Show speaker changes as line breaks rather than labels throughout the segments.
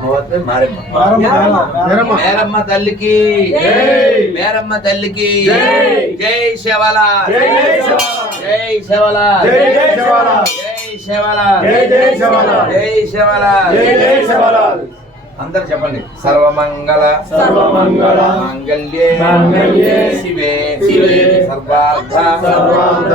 మేరమ్మ తల్లికి మేరమ్మ తల్లికి జై శవల
జై
శవల జై శవల అందరు చెప్పండి సర్వమంగళ
సర్వమంగళ
మంగళ్యే
మంగళ్యే శివే శివే
సర్వార్థ
సర్వార్థ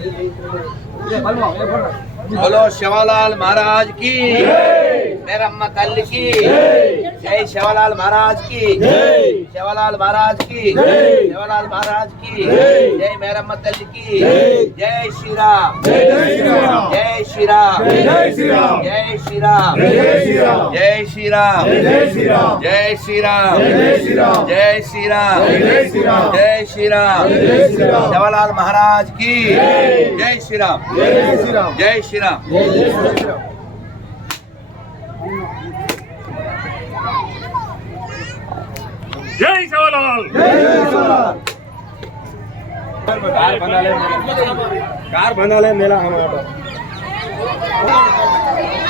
बोलो शिवालाल महाराज की मेरम्मा कल की जय शिवालाल महाराज की
जय
शिवालाल महाराज की
जय शिवालाल
महाराज की
जय मेरम्मा कल की श्री जय
श्री राम
जय श्री राम जय श्री राम
जय श्री राम
जय
श्री राम जय
श्री राम जय
श्री राम जय
श्री राम जय
श्री राम जय
श्री राम जय श्री राम जय श्री
राम जय श्री राम जवाहरलाल महाराज की जय श्री राम जय
श्री राम जय श्री
राम
जय
जवाहरलाल
कार बना ले मेला हमारा